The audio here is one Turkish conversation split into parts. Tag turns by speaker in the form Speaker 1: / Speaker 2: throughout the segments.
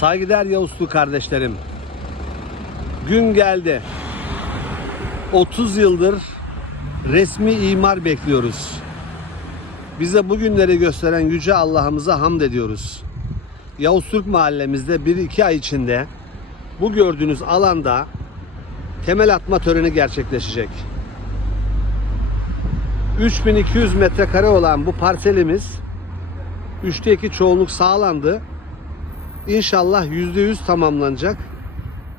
Speaker 1: Saygıdeğer Yavuzlu kardeşlerim. Gün geldi. 30 yıldır resmi imar bekliyoruz. Bize bu günleri gösteren Yüce Allah'ımıza hamd ediyoruz. Yavuz Türk mahallemizde 1-2 ay içinde bu gördüğünüz alanda temel atma töreni gerçekleşecek. 3200 metrekare olan bu parselimiz 3'te 2 çoğunluk sağlandı. İnşallah %100 tamamlanacak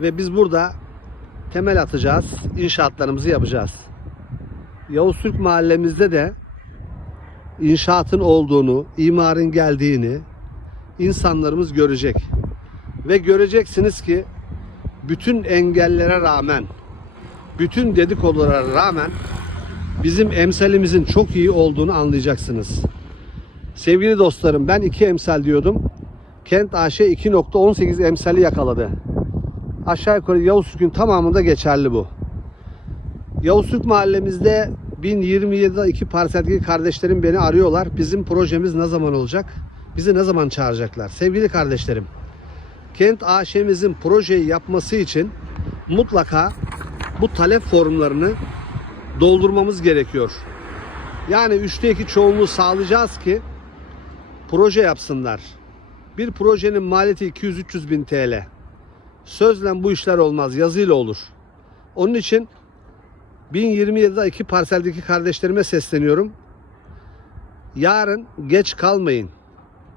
Speaker 1: ve biz burada temel atacağız, inşaatlarımızı yapacağız. Yavuz Türk mahallemizde de inşaatın olduğunu, imarın geldiğini insanlarımız görecek. Ve göreceksiniz ki bütün engellere rağmen, bütün dedikodulara rağmen bizim emsalimizin çok iyi olduğunu anlayacaksınız. Sevgili dostlarım ben iki emsal diyordum. Kent AŞ 2.18 emsali yakaladı. Aşağı yukarı Yavuz Türk'ün tamamında geçerli bu. Yavuz Türk mahallemizde 1027'de iki parseldeki kardeşlerim beni arıyorlar. Bizim projemiz ne zaman olacak? Bizi ne zaman çağıracaklar? Sevgili kardeşlerim, Kent AŞ'mizin projeyi yapması için mutlaka bu talep formlarını doldurmamız gerekiyor. Yani 3'te 2 çoğunluğu sağlayacağız ki proje yapsınlar. Bir projenin maliyeti 200-300 bin TL. Sözle bu işler olmaz, yazıyla olur. Onun için 1027'de iki parseldeki kardeşlerime sesleniyorum. Yarın geç kalmayın.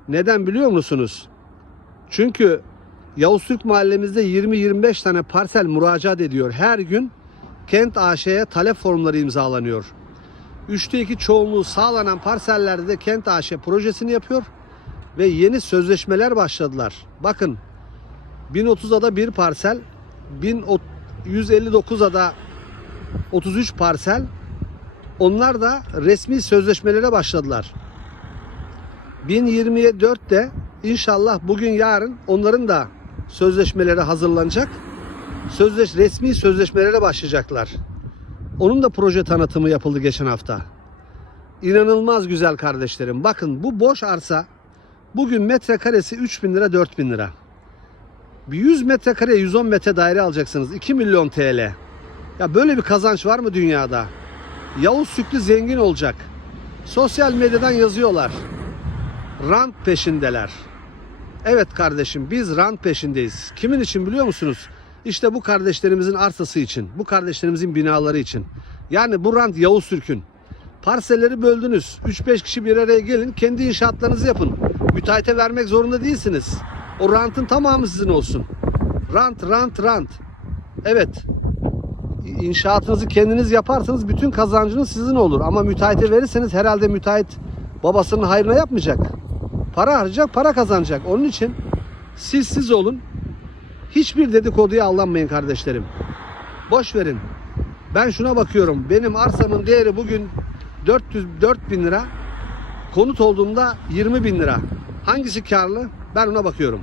Speaker 1: Neden biliyor musunuz? Çünkü Yavuz Türk mahallemizde 20-25 tane parsel müracaat ediyor. Her gün Kent AŞ'ye talep formları imzalanıyor. 3'te 2 çoğunluğu sağlanan parsellerde de Kent AŞ projesini yapıyor ve yeni sözleşmeler başladılar. Bakın 1030'a bir parsel, 1159'a da 33 parsel onlar da resmi sözleşmelere başladılar. 1024'te inşallah bugün yarın onların da sözleşmeleri hazırlanacak. Sözleş resmi sözleşmelere başlayacaklar. Onun da proje tanıtımı yapıldı geçen hafta. İnanılmaz güzel kardeşlerim. Bakın bu boş arsa bugün metrekaresi 3000 lira 4000 lira. Bir 100 metrekare 110 metre daire alacaksınız. 2 milyon TL. Ya böyle bir kazanç var mı dünyada? Yavuz Süklü zengin olacak. Sosyal medyadan yazıyorlar. Rant peşindeler. Evet kardeşim biz rant peşindeyiz. Kimin için biliyor musunuz? İşte bu kardeşlerimizin arsası için. Bu kardeşlerimizin binaları için. Yani bu rant Yavuz Türk'ün. Parselleri böldünüz. 3-5 kişi bir araya gelin. Kendi inşaatlarınızı yapın. Müteahhite vermek zorunda değilsiniz. O rantın tamamı sizin olsun. Rant, rant, rant. Evet. İnşaatınızı kendiniz yaparsanız bütün kazancınız sizin olur. Ama müteahhite verirseniz herhalde müteahhit babasının hayrına yapmayacak. Para harcayacak, para kazanacak. Onun için siz siz olun. Hiçbir dedikoduya aldanmayın kardeşlerim. Boş verin. Ben şuna bakıyorum. Benim arsamın değeri bugün 400 4000 lira. Konut olduğunda 20 bin lira. Hangisi karlı? Ben ona bakıyorum.